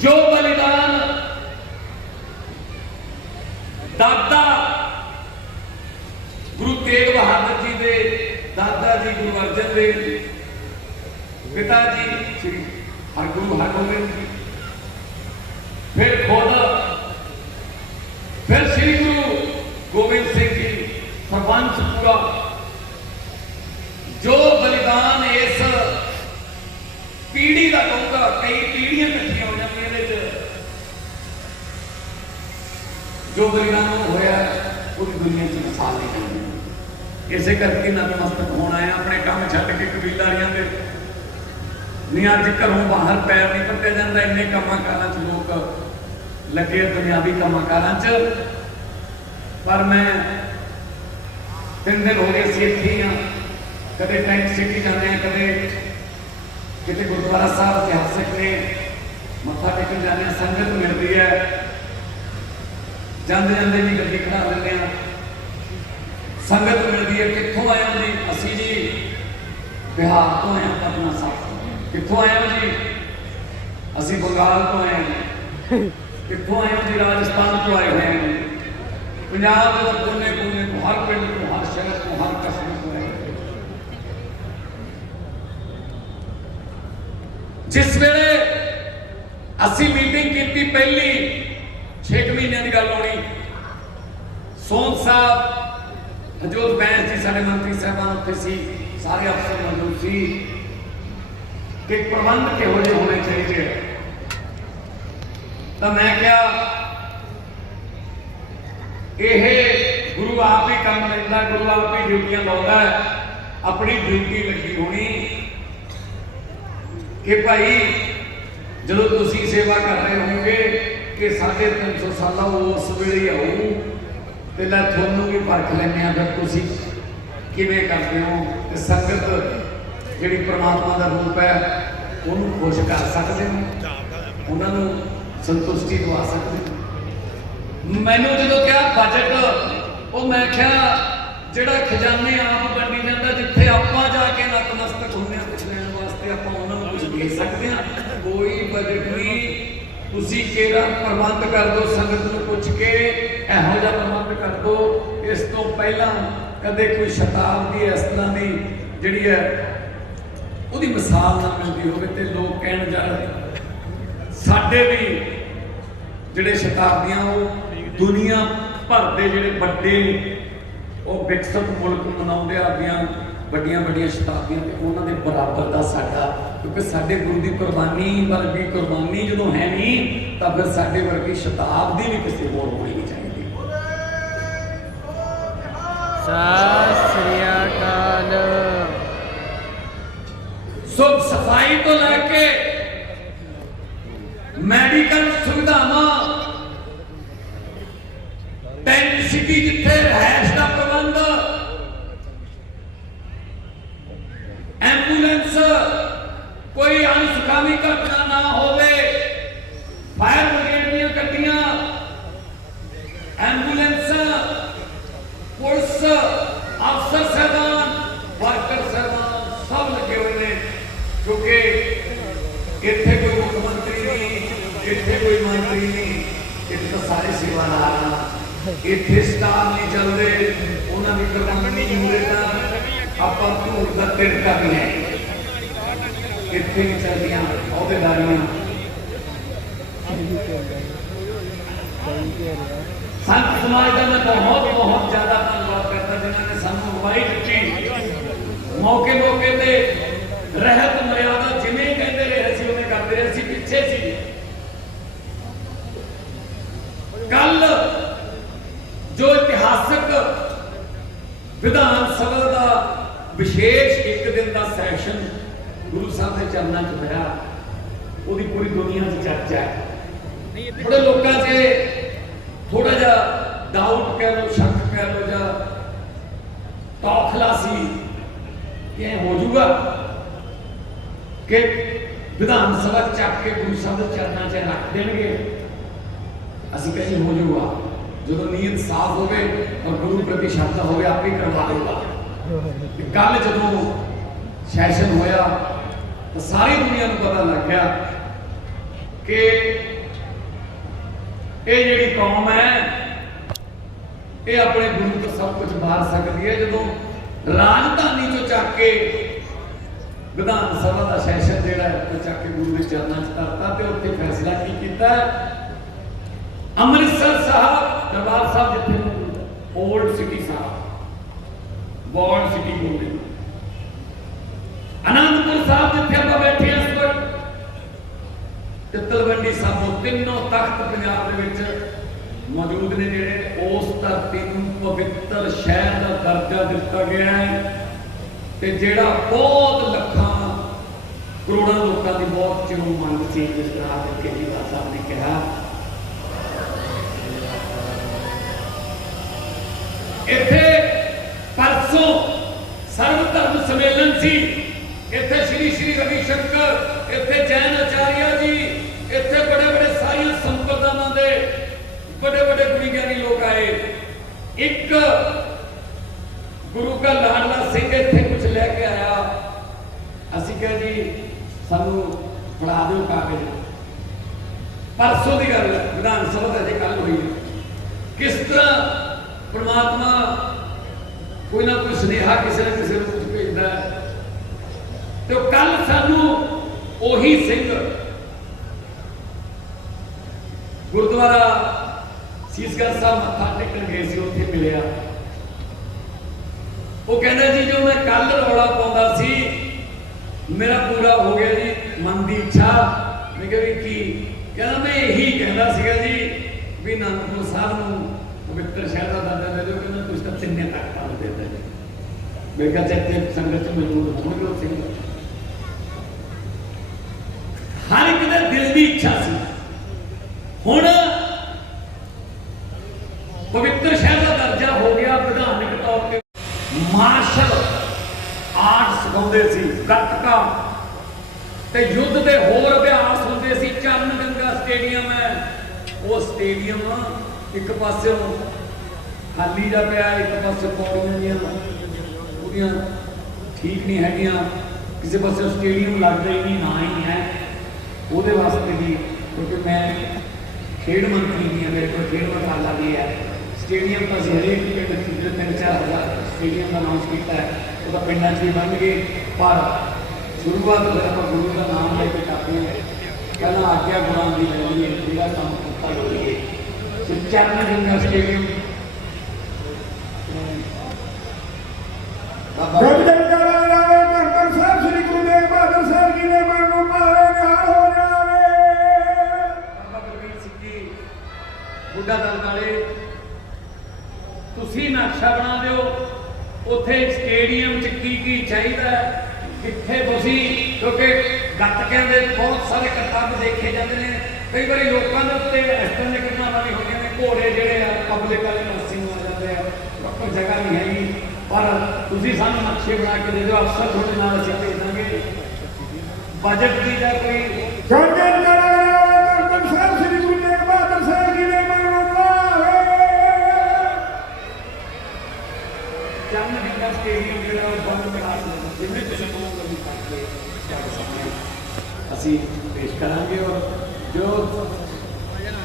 ਜੋ ਬਲੀਦਾਨ ਦਾਦਾ ਗੁਰੂ ਤੇਗ ਬਹਾਦਰ ਜੀ ਦੇ, ਦਾਦਾ ਜੀ ਗੁਰੂ ਅਰਜਨ ਦੇਵ ਜੀ, ਪਿਤਾ ਜੀ ਸ੍ਰੀ ਹਰਗੁਰੂ ਹਰਗੋਬਿੰਦ ਜੀ, ਫਿਰ ਖੁਦ, ਫਿਰ ਸ੍ਰੀ ਗੁਰੂ ਗੋਬਿੰਦ ਸਿੰਘ ਜੀ, ਸਰਪੰਚ ਪੂਰਾ। ਜੋ ਬਲੀਦਾਨ ਇਸ ਪੀੜੀ ਦਾ ਕਹੂੰਗਾ ਕਈ ਪੀੜੀਆਂ ਇਕੱਠੀਆਂ ਹੋ ਜਾਂਦੀਆਂ ਇਹਦੇ ਚ ਜੋ ਬਲੀਦਾਨ ਹੋਇਆ ਉਹਦੀ ਦੁਨੀਆ 'ਚ ਮਿਸਾਲ ਨਹੀਂ ਹੁੰਦੀ ਇਸੇ ਕਰਕੇ ਨਤਮਸਤਕ ਹੋਣਾ ਹੈ, ਆਪਣੇ ਕੰਮ ਛੱਡ ਕੇ ਕਬੀਲਾਰੀਆਂ ਦੇ। ਨਹੀਂ, ਅੱਜ ਘਰੋਂ ਬਾਹਰ ਪੈਰ ਨਹੀਂ ਪੱਟਿਆ ਜਾਂਦਾ, ਇੰਨੇ ਕੰਮਾਂ ਕਾਰਾਂ 'ਚ ਲੋਕ ਲੱਗੇ ਦੁਨਿਆਵੀ ਕੰਮਾਂ ਕਾਰਾਂ 'ਚ। ਪਰ ਮੈਂ ਤਿੰਨ ਦਿਨ ਹੋ ਗਏ ਸੀ ਇੱਥੇ ਹੀ ਹਾਂ। ਕਦੇ ਟੈਂਕ ਸਿਟੀ ਜਾਂਦੇ ਆ ਕਦੇ ਕਿਤੇ ਗੁਰਦੁਆਰਾ ਸਾਹਿਬ ਇਤਿਹਾਸਿਕ ਨੇ, ਮੱਥਾ ਟੇਕਣ ਜਾਂਦੇ ਸੰਗਤ ਮਿਲਦੀ ਹੈ। ਜਾਂਦੇ ਜਾਂਦੇ ਵੀ ਗੱਡੀ ਖੜਾ ਲੈਂਦੇ ਆ ਸੰਗਤ ਮਿਲਦੀ ਹੈ, ਕਿੱਥੋਂ ਆਏ ਹੋ ਜੀ? ਅਸੀਂ ਜੀ ਬਿਹਾਰ ਤੋਂ ਆਏ ਪਟਨਾ ਸਾਹਿਬ ਕਿੱਥੋਂ ਆਏ ਹੋ ਜੀ? ਅਸੀਂ ਬੰਗਾਲ ਤੋਂ ਆਏ ਹਾਂ ਕਿੱਥੋਂ ਆਏ ਹੋ ਜੀ? ਰਾਜਸਥਾਨ ਤੋਂ ਆਏ ਹੋਏ ਹਾਂ ਪੰਜਾਬ ਦੇ ਕੋਨੇ ਕੋਨੇ ਤੋਂ, ਹਰ ਪਿੰਡ ਤੋਂ, ਹਰ ਸ਼ਹਿਰ ਤੋਂ, ਹਰ ਕਸਬੇ ਤੋਂ ਆਏ ਜਿਸ ਵੇਲੇ ਅਸੀਂ ਮੀਟਿੰਗ ਕੀਤੀ ਪਹਿਲੀ 6 ਮਹੀਨਿਆਂ ਦੀ ਗੱਲ ਹੋਣੀ। ਸੋਨ ਸਾਹਿਬ ਹਜੋਤ ਬੈਂਸ ਜੀ ਸਾਡੇ ਮੰਤਰੀ ਸਾਹਿਬਾਨ ਉੱਥੇ ਸੀ, ਸਾਰੇ ਅਫਸਰ ਮੌਜੂਦ ਸੀ। ਕਿ ਪ੍ਰਬੰਧ ਕਿਹੋ ਜਿਹੇ ਹੋਣੇ ਚਾਹੀਦੇ ਤਾਂ ਮੈਂ ਕਿਹਾ, ਇਹ ਗੁਰੂ ਆਪ ਹੀ ਕੰਮ ਲੈਂਦਾ, ਗੁਰੂ ਆਪ ਹੀ ਡਿਊਟੀਆਂ ਲਾਉਂਦਾ, ਆਪਣੀ ਡਿਊਟੀ ਲੱਗੀ ਹੋਣੀ। ਕਿ ਭਾਈ, ਜਦੋਂ ਤੁਸੀਂ ਸੇਵਾ ਕਰ ਰਹੇ ਹੋਗੇ ਕਿ ਸਾਡੇ 300 ਸਾਲਾ ਉਸ ਵੇਲੇ ਆਉ ਤੇ ਲੈ ਤੁਹਾਨੂੰ ਵੀ ਪਰਖ ਲੈਂਦੇ ਆ ਫਿਰ ਤੁਸੀਂ ਕਿਵੇਂ ਕਰਦੇ ਹੋ? ਤੇ ਸੰਗਤ ਜਿਹੜੀ ਪ੍ਰਮਾਤਮਾ ਦਾ ਰੂਪ ਹੈ, ਉਹਨੂੰ ਖੁਸ਼ ਕਰ ਸਕਦੇ ਹੋ? ਉਹਨਾਂ ਨੂੰ ਸੰਤੁਸ਼ਟੀ ਦਵਾ ਸਕਦੇ ਹੋ? ਮੈਨੂੰ ਜਦੋਂ ਕਿਹਾ ਬਜਟ ਉਹ ਮੈਂ ਕਿਹਾ ਜਿਹੜਾ ਖਜ਼ਾਨੇ ਆਪ ਵੰਡੀ ਜਾਂਦਾ, ਜਿੱਥੇ ਆਪਾਂ ਜਾ ਕੇ ਨਤਮਸਤਕ ਹੁੰਦੇ ਆ ਕੁਝ ਲੈਣ ਵਾਸਤੇ ਆਪਾਂ ਉਹਨਾਂ ਨੂੰ ਕੁਝ ਦੇ ਸਕਦੇ ਆ ਕੋਈ ਬਜਟ ਨਹੀਂ। ਤੁਸੀਂ ਕਿਹੜਾ ਪ੍ਰਬੰਧ ਕਰ ਦਿਓ ਸੰਗਤ ਨੂੰ ਪੁੱਛ ਕੇ ਇਹੋ ਜਿਹਾ ਪ੍ਰਬੰਧ ਕਰ ਦਿਓ ਇਸ ਤੋਂ ਪਹਿਲਾਂ ਕਦੇ ਕੋਈ ਸ਼ਤਾਬਦੀ ਇਸ ਤਰ੍ਹਾਂ ਦੀ ਜਿਹੜੀ ਹੈ, ਉਹਦੀ ਮਿਸਾਲ ਨਾ ਮਿਲਦੀ ਹੋਵੇ ਤੇ ਲੋਕ ਕਹਿਣ ਜਾਣ ਸਾਡੇ ਵੀ ਜਿਹੜੇ ਸ਼ਤਾਬਦੀਆਂ, ਉਹ ਦੁਨੀਆ ਭਰ ਦੇ ਜਿਹੜੇ ਵੱਡੇ ਉਹ ਵਿਕਸਿਤ ਮੁਲਕ ਮਨਾਉਂਦੇ ਆ ਆਪਣੀਆਂ ਵੱਡੀਆਂ ਵੱਡੀਆਂ ਸ਼ਤਾਬਦੀਆਂ ਤੇ ਉਹਨਾਂ ਦੇ ਬਰਾਬਰ ਦਾ ਸਾਡਾ ਕਿਉਂਕਿ ਸਾਡੇ ਗੁਰੂ ਦੀ ਕੁਰਬਾਨੀ ਵਰਗੀ ਕੁਰਬਾਨੀ ਜਦੋਂ ਹੈ ਨਹੀਂ ਤਾਂ ਫਿਰ ਸਾਡੇ ਵਰਗੀ ਸ਼ਤਾਬਦੀ ਵੀ ਕਿਸੇ ਹੋਰ ਹੋਣੀ ਨਹੀਂ ਚਾਹੀਦੀ। ਸਤਿ ਸ੍ਰੀ ਅਕਾਲ। ਸੋ ਸਫ਼ਾਈ ਤੋਂ ਲੈ ਕੇ ਮੈਡੀਕਲ ਸੁਵਿਧਾਵਾਂ ਕੋਈ ਅਨਸੁਖਾਵੀ ਘਟਨਾ ਨਾ ਹੋਵੇ ਫਾਇਰ ਬ੍ਰਿਗੇਡ ਦੀਆਂ ਗੱਡੀਆਂ ਐਂਬੂਲੈਂਸ ਪੁਲਿਸ ਅਫਸਰ ਸਾਹਿਬਾਨ ਵਰਕਰ ਸਾਹਿਬਾਨ ਸਭ ਲੱਗੇ ਹੋਏ ਨੇ ਕਿਉਂਕਿ ਇੱਥੇ ਕੋਈ ਮੁੱਖ ਮੰਤਰੀ ਨਹੀਂ ਇੱਥੇ ਕੋਈ ਮੰਤਰੀ ਨਹੀਂ ਇੱਥੇ ਤਾਂ ਸਾਰੇ ਸੇਵਾਦਾਰ ਆ ਇੱਥੇ ਸਟਾਰ ਨਹੀਂ ਚੱਲਦੇ ਉਹਨਾਂ ਦੀ ਕੁਰਬਾਨੀ ਜੂਰੇ ਤਾਂ ਆਪਾਂ ਧੂੜ ਦਾ ਤਿਰ ਕਰਨੇ ਇੱਥੇ ਨਹੀਂ ਚੱਲਦੀਆਂ ਅਹੁਦੇਦਾਰੀਆਂ ਸੰਤ ਸਮਾਜ ਦਾ ਮੈਂ ਬਹੁਤ ਬਹੁਤ ਜ਼ਿਆਦਾ ਧੰਨਵਾਦ ਕਰਦਾ ਜਿਨ੍ਹਾਂ ਨੇ ਸਾਨੂੰ ਅਗਵਾਈ ਦਿੱਤੀ ਮੌਕੇ ਮੌਕੇ ਤੇ ਰਹਿਤ ਮਰਿਆਦਾ ਜਿਵੇਂ ਕਹਿੰਦੇ ਰਹੇ ਸੀ ਉਵੇਂ ਕਰਦੇ ਰਹੇ ਸੀ ਪਿੱਛੇ ਸੀ ਕੱਲ ਜੋ ਇਤਿਹਾਸਕ ਵਿਧਾਨ ਸਭਾ ਦਾ ਵਿਸ਼ੇਸ਼ ਇੱਕ ਦਿਨ ਦਾ ਸੈਸ਼ਨ ਗੁਰੂ ਸਾਹਿਬ ਦੇ ਚਰਨਾਂ 'ਚ ਹੋਇਆ? ਉਹਦੀ ਪੂਰੀ ਦੁਨੀਆ 'ਚ ਚਰਚਾ ਹੈ। ਥੋੜੇ ਲੋਕਾਂ 'ਚ ਥੋੜਾ ਜਿਹਾ ਡਾਊਟ ਕਹਿ ਲਓ, ਸ਼ੱਕ ਕਹਿ ਲਓ ਜਾਂ ਤੌਖਲਾ ਕਿ ਹੋ ਜਾਊਗਾ ਕਿ ਵਿਧਾਨ ਸਭਾ ਚੱਕ ਕੇ ਗੁਰੂ ਸਾਹਿਬ ਦੇ ਚਰਨਾਂ 'ਚ ਰੱਖ ਦੇਣਗੇ। ਅਸੀਂ ਕਹਿੰਦੇ ਹੋ ਜਾਊਗਾ। ਜਦੋਂ ਨੀਅਤ ਸਾਫ਼ ਹੋਵੇ ਔਰ ਗੁਰੂ ਪ੍ਰਤੀ ਸ਼ਰਧਾ ਹੋਵੇ, ਆਪੇ ਕਰਵਾ ਦੇਊਗਾ। ਕੱਲ ਜਦੋਂ ਸੈਸ਼ਨ ਹੋਇਆ ਤਾਂ ਸਾਰੀ ਦੁਨੀਆ ਨੂੰ ਪਤਾ ਲੱਗ ਗਿਆ ਕਿ ਇਹ ਜਿਹੜੀ ਕੌਮ ਹੈ, ਇਹ ਆਪਣੇ ਗੁਰੂ ਤੋਂ ਸਭ ਕੁਝ ਮਾਰ ਸਕਦੀ ਹੈ। ਜਦੋਂ ਰਾਜਧਾਨੀ ਚੋਂ ਚੱਕ ਕੇ ਵਿਧਾਨ ਸਭਾ ਦਾ ਸੈਸ਼ਨ ਜਿਹੜਾ ਹੈ, ਉਹ ਚੱਕ ਕੇ ਗੁਰੂ ਦੇ ਚਰਨਾਂ 'ਚ ਧਰਤਾ ਤੇ ਉੱਥੇ ਫੈਸਲਾ ਕੀ ਕੀਤਾ ਅੰਮ੍ਰਿਤਸਰ ਸਾਹਿਬ, ਦਰਬਾਰ ਸਾਹਿਬ ਜਿੱਥੇ old city Sahib board city ਬੋਲਦੇ ਨੇ। ਸਾਹਿਬ ਜਿੱਥੇ ਆਪਾਂ ਬੈਠੇ ਹਾਂ ਇਸ ਵਕਤ। ਤੇ ਤਲਵੰਡੀ ਸਾਬੋ ਤਿੰਨੋਂ ਤਖਤ ਪੰਜਾਬ ਦੇ ਵਿੱਚ ਮੌਜੂਦ ਨੇ ਜਿਹੜੇ। ਉਸ ਧਰਤੀ ਨੂੰ ਪਵਿੱਤਰ ਸ਼ਹਿਰ ਦਾ ਦਰਜਾ ਦਿੱਤਾ ਗਿਆ ਹੈ ਤੇ ਜਿਹੜਾ ਬਹੁਤ ਲੱਖਾਂ ਕਰੋੜਾਂ ਲੋਕਾਂ ਦੀ ਬਹੁਤ ਚਿਰੋਂ ਮੰਗ ਸੀ, ਜਿਸ ਤਰ੍ਹਾਂ ਕਿ ਕੇਜਰੀਵਾਲ ਸਾਹਿਬ ਨੇ ਕਿਹਾ। ਇੱਥੇ ਪਰਸੋਂ ਸਰਵ ਧਰਮ ਸੰਮੇਲਨ ਸੀ। ਇੱਥੇ ਸ਼੍ਰੀ ਸ਼੍ਰੀ ਰਵੀ ਸ਼ੰਕਰ, ਇੱਥੇ ਜੈਨ ਆਚਾਰੀਆ ਜੀ, ਇੱਥੇ ਬੜੇ ਬੜੇ ਸਾਰੀਆਂ ਸੰਪਰਦਾਵਾਂ ਦੇ ਬੜੇ ਬੜੇ ਗੁਣੀ ਗਿਆਨੀ ਲੋਕ ਆਏ। ਇੱਕ ਗੁਰੂ ਕਾ ਲਾਡਲਾ ਸਿੰਘ ਇੱਥੇ ਕੁਝ ਲੈ ਕੇ ਆਇਆ। ਅਸੀਂ ਕਿਹਾ ਜੀ, ਸਾਨੂੰ ਫੜਾ ਦਿਓ ਕਾਗਜ਼। ਪਰਸੋਂ ਦੀ ਗੱਲ ਹੈ, ਵਿਧਾਨ ਸਭਾ ਦਾ ਜੇ ਕੱਲ ਹੋਈ ਕਿਸ ਤਰ੍ਹਾਂ ਪ੍ਰਮਾਤਮਾ ਕੋਈ ਨਾ ਕੋਈ ਸੁਨੇਹਾ ਕਿਸੇ ਨਾ ਕਿਸੇ ਨੂੰ ਕੁਝ ਭੇਜਦਾ ਹੈ। ਤੇ ਕੱਲ ਸਾਨੂੰ ਉਹੀ ਸਿੰਘ ਗੁਰਦੁਆਰਾ ਸੀਸਗੰਜ ਸਾਹਿਬ ਮੱਥਾ ਟੇਕਣ ਗਏ ਸੀ, ਉੱਥੇ ਮਿਲਿਆ। ਉਹ ਕਹਿੰਦਾ ਜੀ, ਜੋ ਮੈਂ ਕੱਲ ਰੌਲਾ ਪਾਉਂਦਾ ਸੀ, ਮੇਰਾ ਪੂਰਾ ਹੋ ਗਿਆ ਜੀ, ਮਨ ਦੀ ਇੱਛਾ। ਮੈਂ ਕਿਹਾ ਵੀ ਕੀ? ਕਹਿੰਦਾ, ਮੈਂ ਇਹੀ ਕਹਿੰਦਾ ਸੀਗਾ ਜੀ ਵੀ ਅਨੰਦਪੁਰ ਸਾਹਿਬ ਨੂੰ ਪਵਿੱਤਰ ਸ਼ਹਿਰ ਦਾ ਦਰਜਾ ਦੇ ਦਿਓ, ਕਹਿੰਦਾ, ਤੁਸੀਂ ਤਾਂ ਤਿੰਨੇ ਤੱਕ ਪਾ ਦਿੱਤਾ ਜੀ। ਮੈਂ ਕਿਹਾ ਚੱਤੇ ਸੰਗਤ ਚ ਮੌਜੂਦ ਹੋਣਗੇ ਉਹ ਸਿੰਘ ਹਰ ਇੱਕ ਦੀ ਇੱਛਾ ਸੀ। ਹੁਣ ਪਵਿੱਤਰ ਸ਼ਹਿਰ ਦਾ ਦਰਜਾ ਹੋ ਗਿਆ ਵਿਧਾਨਿਕ ਤੌਰ ਤੇ। ਮਾਰਸ਼ਲ ਆਰਟ ਸਿਖਾਉਂਦੇ ਸੀ, ਗੱਤਕਾ। ਤੇ ਯੁੱਧ ਦੇ ਹੋਰ ਅਭਿਆਸ ਹੁੰਦੇ ਸੀ ਚਰਨ ਗੰਗਾ ਸਟੇਡੀਅਮ ਹੈ। ਉਹ ਸਟੇਡੀਅਮ ਇੱਕ ਪਾਸੇ ਖਾਲੀ ਜਾ ਪਿਆ, ਇੱਕ ਪਾਸੇ ਪੌੜੀਆਂ ਦੀਆਂ ਉਹਦੀਆਂ ਠੀਕ ਨਹੀਂ ਹੈਗੀਆਂ। ਕਿਸੇ ਪਾਸੇ ਸਟੇਡੀਅਮ ਲੱਗਦਾ ਹੀ ਨਹੀਂ, ਨਾ ਹੀ ਹੈ। ਉਹਦੇ ਵਾਸਤੇ ਵੀ, ਕਿਉਂਕਿ ਮੈਂ ਖੇਡ ਮੰਤਰੀ ਨਹੀਂ ਹਾਂ, ਮੇਰੇ ਕੋਲ ਖੇਡ ਮੰਤਰਾਲਾ ਵੀ ਹੈ। ਸਟੇਡੀਅਮ ਤਾਂ ਹਰੇਕ ਪਿੰਡ ਜਿਹੜੇ ਤਿੰਨ ਚਾਰ ਹਜ਼ਾਰ ਸਟੇਡੀਅਮ ਦਾ ਅਨਾਉਂਸ ਕੀਤਾ ਹੈ, ਉਹ ਤਾਂ ਪਿੰਡਾਂ 'ਚ ਵੀ ਬਣ ਗਏ। ਪਰ ਸ਼ੁਰੂਆਤ ਫਿਰ ਆਪਾਂ ਗੁਰੂ ਦਾ ਨਾਮ ਲੈ ਕੇ ਕਰਦੇ ਹਾਂ। ਪਹਿਲਾਂ ਆਗਿਆ ਗੁਰਾਂ ਦੀ ਲੈਣੀ ਹੈ ਜਿਹੜਾ ਕੰਮ ਕੀਤਾ ਹੋਈਏ ਤੇ ਚਰਨ ਸਟੇਡੀਅਮ। ਬਾਬਾ ਬੁੱਢਾ ਦਲ ਵਾਲੇ ਤੁਸੀਂ ਨਕਸ਼ਾ ਬਣਾ ਦਿਓ। ਉੱਥੇ ਸਟੇਡੀਅਮ ਚ ਕੀ ਕੀ ਚਾਹੀਦਾ ਕਿੱਥੇ ਤੁਸੀਂ, ਕਿਉਂਕਿ ਗੱਤਕਿਆਂ ਦੇ ਬਹੁਤ ਸਾਰੇ ਕਰਤੱਵ ਦੇਖੇ ਜਾਂਦੇ ਨੇ। ਕਈ ਵਾਰੀ ਲੋਕਾਂ ਦੇ ਉੱਤੇ ਇਸ ਤਰ੍ਹਾਂ ਦੀਆਂ ਘਟਨਾਵਾਂ ਹੁੰਦੀਆਂ ਨੇ, ਘੋੜੇ ਜਿਹੜੇ ਆ ਪਬਲਿਕ ਵਾਲੇ ਪਾਸੇ ਨੂੰ ਆ ਜਾਂਦੇ ਆ। ਪ੍ਰੋਪਰ ਜਗ੍ਹਾ ਨਹੀਂ ਹੈਗੀ। ਪਰ ਤੁਸੀਂ ਸਾਨੂੰ ਨਕਸ਼ੇ ਬਣਾ ਕੇ ਦੇ ਦਿਓ, ਅਫਸਰ ਤੁਹਾਡੇ ਨਾਲ ਅਸੀਂ ਭੇਜ ਦਾਂਗੇ ਬਜਟ ਦੀ ਜਾਂ ਕੋਈ ਜਦ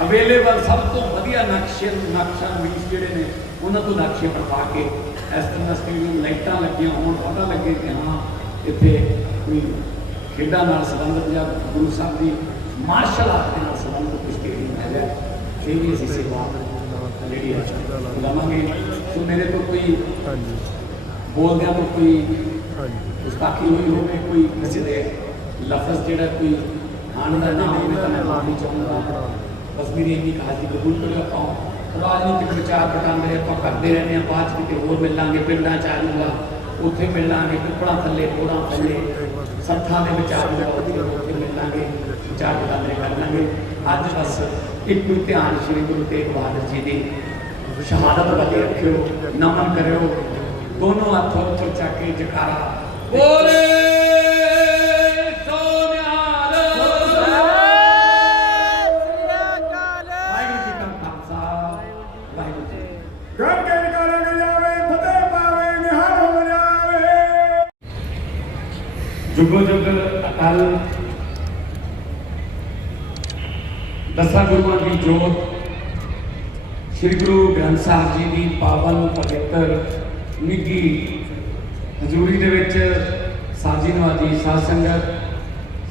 ਅਵੇਲੇਬਲ ਸਭ ਤੋਂ ਵਧੀਆ ਨਕਸ਼ੇ ਨਕਸ਼ਾ ਮੀਸ ਜਿਹੜੇ ਨੇ ਉਹਨਾਂ ਤੋਂ ਨਕਸ਼ੇ ਬਣਵਾ ਕੇ ਇਸ ਤਰ੍ਹਾਂ ਸਟੇਡੀਅਮ ਲਾਈਟਾਂ ਲੱਗੀਆਂ ਹੋਣ ਪਤਾ ਲੱਗੇ ਕਿ ਹਾਂ ਇੱਥੇ ਕੋਈ ਖੇਡਾਂ ਨਾਲ ਸੰਬੰਧਿਤ ਜਾਂ ਗੁਰੂ ਸਾਹਿਬ ਦੀ ਮਾਰਸ਼ਲ ਆਰਟ ਦੇ ਨਾਲ ਸੰਬੰਧਿਤ ਸਟੇਡੀਅਮ ਹੈਗਾ ਇਹ ਵੀ ਅਸੀਂ ਸੇਵਾ ਜਿਹੜੀ ਹੈ ਲਵਾਂਗੇ। ਸੋ ਮੇਰੇ ਤੋਂ ਕੋਈ ਹਾਂਜੀ। ਬੋਲਦਿਆਂ ਤੋਂ ਕੋਈ ਹਾਂਜੀ। ਗੁਸਤਾਖੀ ਹੋਈ ਹੋਵੇ ਕੋਈ ਕਿਸੇ ਦੇ ਲਫ਼ਜ਼ ਜਿਹੜਾ ਕੋਈ ਖਾਣ ਦਾ ਨਾਮ ਹੋਵੇ ਤਾਂ ਮੈਂ ਮਾਫੀ ਚਾਹੁੰਦਾ। ਬਸ ਮੇਰੀ ਇੰਨੀ ਕਹਾਣੀ ਕਬੂਲ ਕਰੋ ਆਪਾਂ ਰਾਜਨੀਤਿਕ ਵਿਚਾਰ ਪਟਾਉਂਦੇ ਆਪਾਂ ਕਰਦੇ ਰਹਿੰਦੇ ਹਾਂ ਬਾਅਦ 'ਚ ਕਿਤੇ ਹੋਰ ਮਿਲਾਂਗੇ ਪਿੰਡਾਂ ਚ ਆ ਜਾਊਗਾ ਉੱਥੇ ਮਿਲਾਂਗੇ ਪਿੱਪਲਾਂ ਥੱਲੇ ਕੋੜਾਂ ਥੱਲੇ ਸੱਥਾਂ ਦੇ ਵਿਚਾਰ ਉੱਥੇ ਉੱਥੇ ਮਿਲਾਂਗੇ ਵਿਚਾਰ ਪਟਾਉਂਦੇ ਕਰ ਲਾਂਗੇ ਅੱਜ ਬਸ ਇੱਕ ਹੀ ਧਿਆਨ ਸ਼੍ਰੀ ਗੁਰੂ ਤੇਗ ਬਹਾਦਰ ਜੀ ਦੀ ਸ਼ਹਾਦਤ ਵੱਲ ਰੱਖਿਓ ਨਮਨ ਕਰਿਓ ਦੋਨੋਂ ਹੱਥ ਉੱਤੇ ਚੱਕ ਕੇ ਜਕਾਰਾ ਬੋਲੇ ਸੋਨਿਹਾਲ ਜੁਗੋ ਜੁਗ ਅਕਾਲ ਦਸਾਂ ਗੁਰੂਆਂ ਦੀ ਜੋਤ। ਸ੍ਰੀ ਗੁਰੂ ਗ੍ਰੰਥ ਸਾਹਿਬ ਜੀ ਦੀ ਪਾਵਨ ਪਵਿੱਤਰ ਨਿੱਘੀ ਹਜ਼ੂਰੀ ਦੇ ਵਿੱਚ ਸਾਜੀ ਨਵਾਜੀ ਸਾਧ ਸੰਗਤ,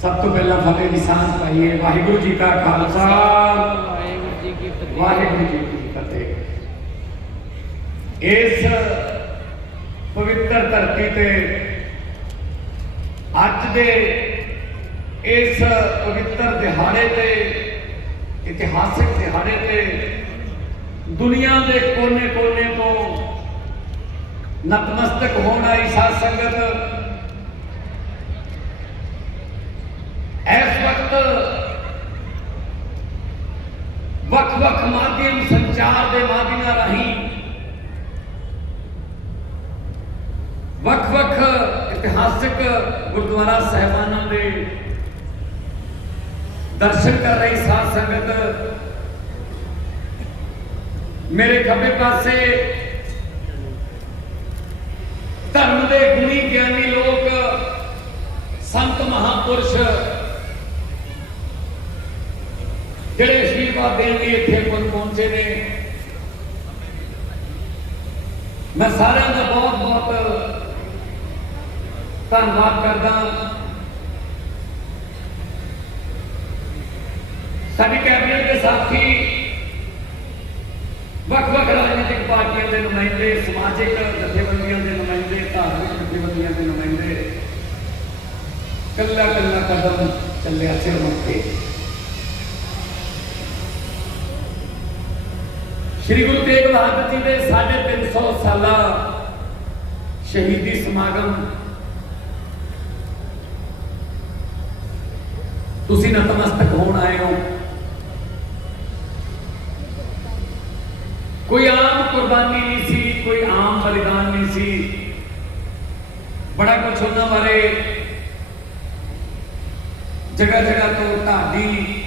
ਸਭ ਤੋਂ ਪਹਿਲਾਂ ਫਤਿਹ ਦੀ ਸਾਂਝ ਪਾਈਏ। ਵਾਹਿਗੁਰੂ ਜੀ ਕਾ ਖਾਲਸਾ। ਵਾਹਿਗੁਰੂ ਜੀ ਕੀ ਫਤਿਹ ਵਾਹਿਗੁਰੂ ਜੀ ਕੀ ਫਤਿਹ। ਇਸ ਪਵਿੱਤਰ ਧਰਤੀ ਤੇ ਅੱਜ ਦੇ ਇਸ ਪਵਿੱਤਰ ਦਿਹਾੜੇ ਤੇ, ਇਤਿਹਾਸਿਕ ਦਿਹਾੜੇ ਤੇ, ਦੁਨੀਆ ਦੇ ਕੋਨੇ-ਕੋਨੇ ਤੋਂ ਨਤਮਸਤਕ ਹੋਣ ਆਈ ਸਾਧ ਸੰਗਤ। ਇਸ ਵਕਤ ਵੱਖ-ਵੱਖ ਮਾਧਿਅਮ ਸੰਚਾਰ ਦੇ ਮਾਧਿਅਮਾਂ ਰਾਹੀਂ ਵੱਖ-ਵੱਖ ਇਤਿਹਾਸਿਕ ਗੁਰਦੁਆਰਾ ਸਾਹਿਬਾਨਾਂ ਦੇ ਦਰਸ਼ਨ ਕਰ ਰਹੀ ਸਾਧ ਸੰਗਤ। ਮੇਰੇ ਖੱਬੇ ਪਾਸੇ ਧਰਮ ਦੇ ਗੁਣੀ ਗਿਆਨੀ ਲੋਕ, ਸੰਤ ਮਹਾਪੁਰਸ਼ ਜਿਹੜੇ ਅਸ਼ੀਰਵਾਦ ਦੇਣ ਲਈ ਇੱਥੇ ਪਹੁੰ- ਪਹੁੰਚੇ ਨੇ। ਮੈਂ ਸਾਰਿਆਂ ਦਾ ਬਹੁਤ ਬਹੁਤ ਧੰਨਵਾਦ ਕਰਦਾ। ਸਾਡੀ ਕੈਬਨਿਟ ਦੇ ਸਾਥੀ ਵੱਖ-ਵੱਖ ਰਾਜਨੀਤਿਕ ਪਾਰਟੀਆਂ ਦੇ ਨੁਮਾਇੰਦੇ, ਸਮਾਜਿਕ ਜਥੇਬੰਦੀਆਂ ਦੇ ਨੁਮਾਇੰਦੇ, ਧਾਰਮਿਕ ਜਥੇਬੰਦੀਆਂ ਦੇ ਨੁਮਾਇੰਦੇ ਕੱਲਾ ਕੱਲਾ ਕਦਮ ਚੱਲਿਆ ਸਿਰ ਮੁੱਕੇ ਸ਼੍ਰੀ ਗੁਰੂ ਤੇਗ ਬਹਾਦਰ ਜੀ ਦੇ 350 ਸਾਲਾ ਸ਼ਹੀਦੀ ਸਮਾਗਮ ਤੁਸੀਂ ਨਤਮਸਤਕ ਹੋਣ ਆਏ ਹੋ। ਕੋਈ ਆਮ ਕੁਰਬਾਨੀ ਨਹੀਂ ਸੀ, ਕੋਈ ਆਮ ਬਲੀਦਾਨ ਨਹੀਂ ਸੀ। ਬੜਾ ਕੁਝ ਉਹਨਾਂ ਬਾਰੇ ਜਗ੍ਹਾ ਜਗ੍ਹਾ ਤੋਂ ਢਾਡੀ